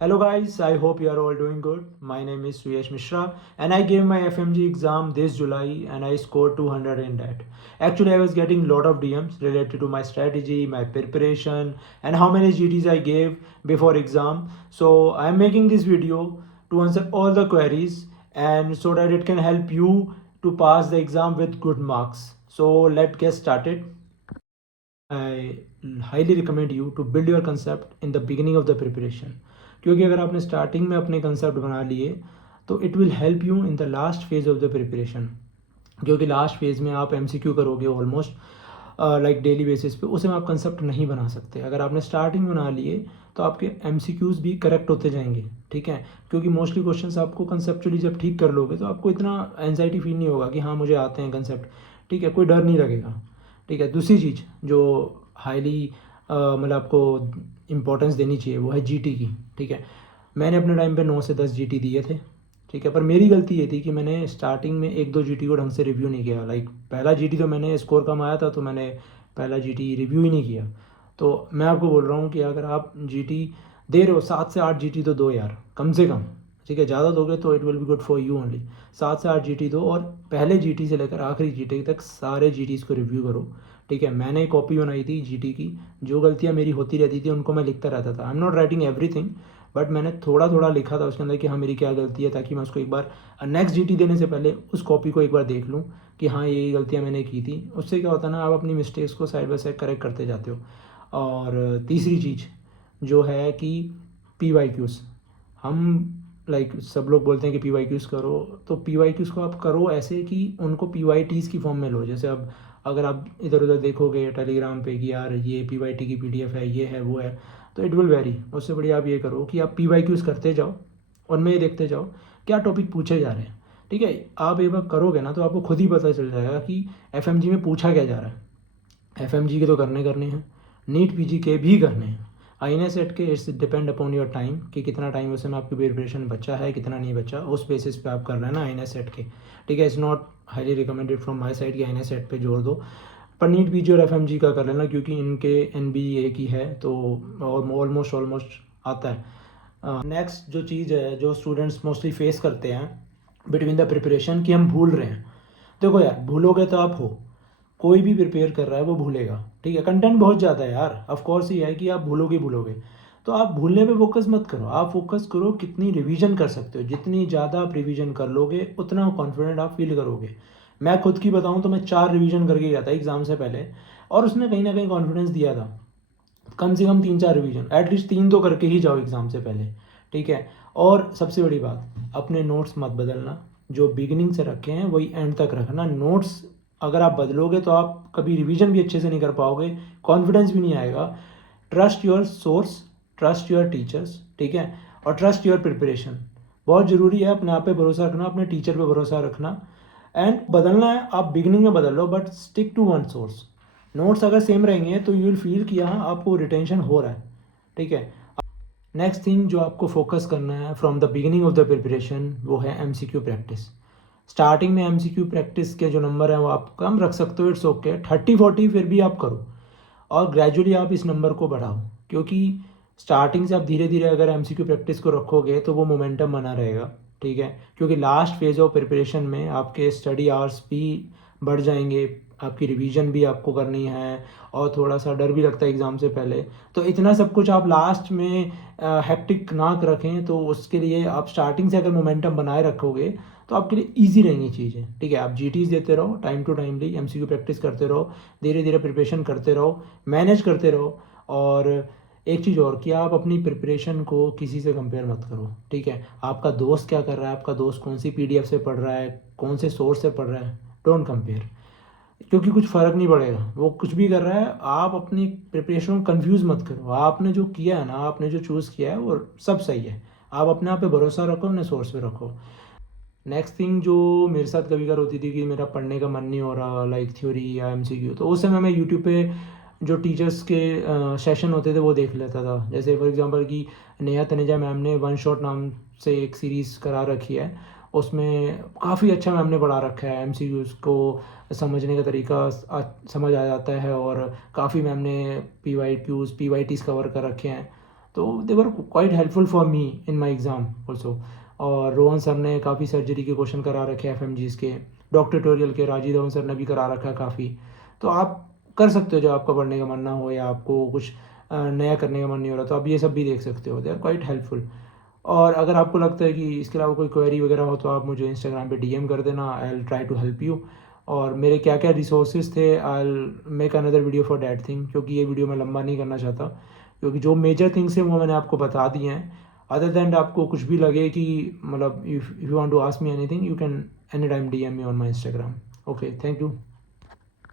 Hello guys, I hope you are all doing good. My name is Suyesh Mishra and I gave my FMG exam this July and I scored 200 in that. Actually, I was getting lot of DMs related to my strategy, my preparation and how many GTs I gave before exam. So I am making this video to answer all the queries and so that it can help you to pass the exam with good marks. So let's get started. I highly recommend you to build your concept in the beginning of the preparation, क्योंकि अगर आपने starting में अपने concept बना लिए तो it will help you in the last phase of the preparation, क्योंकि last phase में आप एम करोगे ऑलमोस्ट लाइक डेली बेसिस पे, उसे में आप कंसेप्ट नहीं बना सकते। अगर आपने स्टार्टिंग बना लिए तो आपके एम भी करेक्ट होते जाएंगे, ठीक है, क्योंकि मोस्टली क्वेश्चंस आपको कंसेप्चुअली जब ठीक कर लोगे तो आपको इतना एनजाइटी फील नहीं होगा कि हाँ मुझे आते हैं कंसेप्ट, ठीक है, कोई डर नहीं लगेगा, ठीक है। दूसरी चीज़ जो हाईली मतलब आपको इम्पोर्टेंस देनी चाहिए वो है जीटी की, ठीक है। मैंने अपने टाइम पे 9 से 10 जीटी दिए थे, ठीक है, पर मेरी गलती ये थी कि मैंने स्टार्टिंग में एक दो जीटी को ढंग से रिव्यू नहीं किया। लाइक पहला जीटी तो मैंने स्कोर कम आया था तो मैंने पहला जीटी रिव्यू ही नहीं किया। तो मैं आपको बोल रहा हूँ कि अगर आप जीटी दे रहे हो 7 से 8 जीटी तो दो यार, कम से कम, ठीक है। ज़्यादा दोगे तो it will be good for you only. 7 से 8 जीटी दो और पहले जीटी से लेकर आखिरी जीटी तक सारे जीटीज़ को रिव्यू करो, ठीक है। मैंने एक कॉपी बनाई थी जीटी की, जो गलतियाँ मेरी होती रहती थी उनको मैं लिखता रहता था। I am not writing everything, but मैंने थोड़ा थोड़ा लिखा था उसके अंदर कि हाँ मेरी क्या गलती है, ताकि मैं उसको एक बार नेक्स्ट जीटी देने से पहले उस कॉपी को एक बार देख लूँ कि हाँ ये गलतियाँ मैंने की थी। उससे क्या होता है ना, आप अपनी मिस्टेक्स को साइड बाय साइड करेक्ट करते जाते हो। और तीसरी चीज़ जो है कि पी वाई क्यूज़, हम लाइक सब लोग बोलते हैं कि पी वाई क्यूज़ करो, तो पी वाई क्यूज़ को आप करो ऐसे कि उनको पी वाई टीज़ की फॉर्म में लो। जैसे अब अगर आप इधर उधर देखोगे टेलीग्राम पे कि यार ये पी वाई टी की पी डी एफ है, ये है वो है, तो इट विल वेरी। उससे बढ़िया आप ये करो कि आप पी वाई क्यूज़ करते जाओ, उनमें ये देखते जाओ क्या टॉपिक पूछे जा रहे हैं, ठीक है। आप एक बार करोगे ना तो आपको खुद ही पता चल जाएगा कि एफ एम जी में पूछा क्या जा रहा है। एफ एम जी के तो करने करने हैं, नीट पी जी के भी करने हैं, आई एन एस सेट के it's depend upon your time कि कितना टाइम उसमें आपकी प्रिपरेशन बचा है, कितना नहीं बचा, उस बेसिस पे आप कर रहे हैं ना आई एन एस सेट के, ठीक है। It's not highly recommended from my side कि आई एन एस सेट पे जोड़ दो, पर नीट पी जी और एफ एम जी का कर लेना, क्योंकि इनके एन बी एक ही है तो ऑलमोस्ट ऑलमोस्ट आता है। नेक्स्ट जो चीज़ है जो स्टूडेंट्स मोस्टली फेस करते हैं बिटवीन द प्रिपरेशन, कि हम भूल रहे हैं। देखो यार, भूलोगे तो आप हो, कोई भी प्रिपेयर कर रहा है वो भूलेगा, ठीक है। कंटेंट बहुत ज़्यादा है यार, ऑफ कोर्स ये है कि आप भूलोगे भूलोगे, तो आप भूलने पे फोकस मत करो, आप फोकस करो कितनी रिवीजन कर सकते हो। जितनी ज़्यादा आप रिवीजन कर लोगे उतना कॉन्फिडेंट आप फील करोगे। मैं खुद की बताऊँ तो मैं 4 रिवीजन करके गया था एग्ज़ाम से पहले, और उसने कहीं ना कहीं कॉन्फिडेंस दिया था। कम से कम 3-4 रिवीजन, एटलीस्ट 3 तो करके ही जाओ एग्ज़ाम से पहले, ठीक है। और सबसे बड़ी बात, अपने नोट्स मत बदलना, जो बिगिनिंग से रखे हैं वही एंड तक रखना। नोट्स अगर आप बदलोगे तो आप कभी रिवीजन भी अच्छे से नहीं कर पाओगे, कॉन्फिडेंस भी नहीं आएगा। Trust your source, trust your teachers, ठीक है, और ट्रस्ट योर प्रिपरेशन। बहुत ज़रूरी है अपने आप पे भरोसा रखना, अपने टीचर पे भरोसा रखना। एंड बदलना है आप बिगिनिंग में बदल लो, but stick to one source. Notes अगर सेम रहेंगे तो यू विल फील कि हाँ आपको रिटेंशन हो रहा है, ठीक है। नेक्स्ट थिंग जो आपको फोकस करना है from the beginning of the preparation वो है M C Q practice. Starting में एम सी क्यू प्रैक्टिस के जो नंबर हैं वो आप कम रख सकते हो, इट्स ओके, 30-40 फिर भी आप करो, और ग्रेजुअली आप इस नंबर को बढ़ाओ, क्योंकि स्टार्टिंग से आप धीरे धीरे अगर एम सी क्यू प्रैक्टिस को रखोगे तो वो मोमेंटम बना रहेगा, ठीक है। क्योंकि लास्ट फेज ऑफ प्रिपरेशन में आपके स्टडी आवर्स भी बढ़ जाएंगे, आपकी रिवीजन भी आपको करनी है, और थोड़ा सा डर भी लगता है एग्ज़ाम से पहले। तो इतना सब कुछ आप लास्ट में हेक्टिक ना रखें, तो उसके लिए आप स्टार्टिंग से अगर मोमेंटम बनाए रखोगे तो आपके लिए ईजी रहेंगी चीज़ें, ठीक है। आप जी टीज़ देते रहो time to timely, M C Q practice करते रहो, धीरे धीरे प्रिपरेशन करते रहो, मैनेज करते रहो। और एक चीज़ और कि आप अपनी प्रिपरेशन को किसी से कंपेयर मत करो, ठीक है। आपका दोस्त क्या कर रहा है, आपका दोस्त कौन सी पीडीएफ से पढ़ रहा है, कौन से सोर्स से पढ़ रहा है, डोंट कंपेयर, क्योंकि कुछ फ़र्क नहीं पड़ेगा। वो कुछ भी कर रहा है, आप अपनी प्रिपरेशन को कंफ्यूज मत करो। आपने जो किया है ना, आपने जो चूज़ किया है वो सब सही है। आप अपने आप पे भरोसा रखो, अपने सोर्स पे रखो। नेक्स्ट थिंग जो मेरे साथ कभी कभार होती थी कि मेरा पढ़ने का मन नहीं हो रहा, लाइक थ्योरी या एमसीक्यू, तो उस समय मैं यूट्यूब पे जो टीचर्स के सेशन होते थे वो देख लेता था। जैसे फॉर एग्जांपल कि नेहा तनेजा मैम ने वन शॉट नाम से एक सीरीज़ करा रखी है, उसमें काफ़ी अच्छा मैम ने पढ़ा रखा है, एमसीक्यूज़ को समझने का तरीका समझ आ जाता है, और काफ़ी मैम ने P Y Qs P Y Ts cover कर रखे हैं। तो they were quite helpful for me in my exam also. और रोहन सर ने काफ़ी सर्जरी के क्वेश्चन करा रखे हैं FMGs के, डॉक्टर ट्यूटोरियल के राजीव धवन सर ने भी करा रखा है काफ़ी। तो आप कर सकते हो, जब आपका पढ़ने का मन ना हो या आपको कुछ नया करने का मन नहीं हो रहा, तो आप ये सब भी देख सकते हो, दे आर क्वाइट हेल्पफुल। और अगर आपको लगता है कि इसके अलावा कोई क्वेरी वगैरह हो तो आप मुझे इंस्टाग्राम पे DM कर देना, I will try to help you. और मेरे क्या क्या रिसोर्सेज थे, I will make another video for that thing, क्योंकि ये वीडियो मैं लंबा नहीं करना चाहता, क्योंकि जो मेजर थिंग्स हैं वो मैंने आपको बता दिए हैं। अदर दैन आपको कुछ भी लगे कि मतलब if you want to ask me anything, you can any time DM me on my Instagram. Okay, thank you.